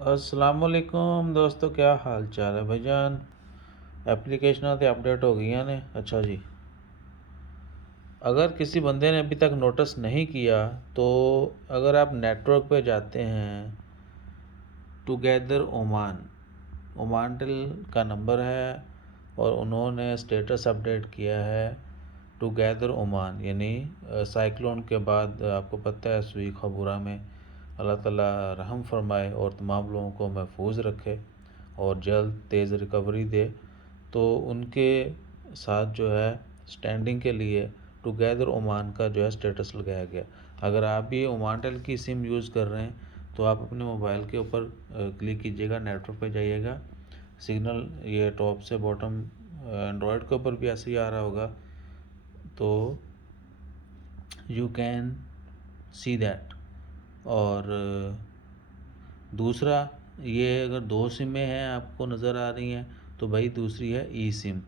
अस्सलामुअलैकुम दोस्तों, क्या हाल चाल है भाईजान। एप्लीकेशन तो अपडेट हो गई ने। अच्छा जी, अगर किसी बंदे ने अभी तक नोटिस नहीं किया तो अगर आप नेटवर्क पे जाते हैं, टुगेदर ओमान, ओमानटेल का नंबर है और उन्होंने स्टेटस अपडेट किया है टुगेदर ओमान, यानी साइक्लोन के बाद आपको पता है सुई खबूरा में अल्लाह ताला रहम फरमाए और तमाम लोगों को महफूज रखे और जल्द तेज़ रिकवरी दे। तो उनके साथ जो है स्टैंडिंग के लिए टुगेदर ओमान का जो है स्टेटस लगाया गया। अगर आप भी ओमानटेल की सिम यूज़ कर रहे हैं तो आप अपने मोबाइल के ऊपर क्लिक कीजिएगा, नेटवर्क पे जाइएगा, सिग्नल ये टॉप से बॉटम एंड्रॉयड के ऊपर भी ऐसे ही आ रहा होगा, तो यू कैन सी दैट। और दूसरा, ये अगर दो सिमें हैं आपको नज़र आ रही हैं तो भाई दूसरी है ई सिम।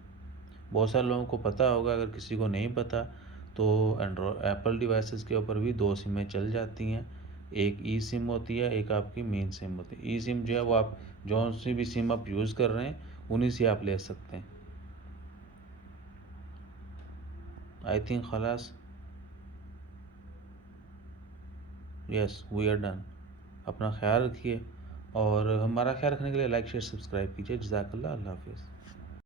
बहुत सारे लोगों को पता होगा, अगर किसी को नहीं पता तो एप्पल डिवाइसेस के ऊपर भी दो सिमें चल जाती हैं। एक ई सिम होती है, एक आपकी मेन सिम होती है। ई सिम जो है वो आप जो सी भी सिम आप यूज़ कर रहे हैं उन्हीं से आप ले सकते हैं। आई थिंक खलास, यस वी आर डन। अपना ख्याल रखिए और हमारा ख्याल रखने के लिए लाइक शेयर सब्सक्राइब कीजिए। जज़ाकल्लाह, अल्लाह हाफिज़।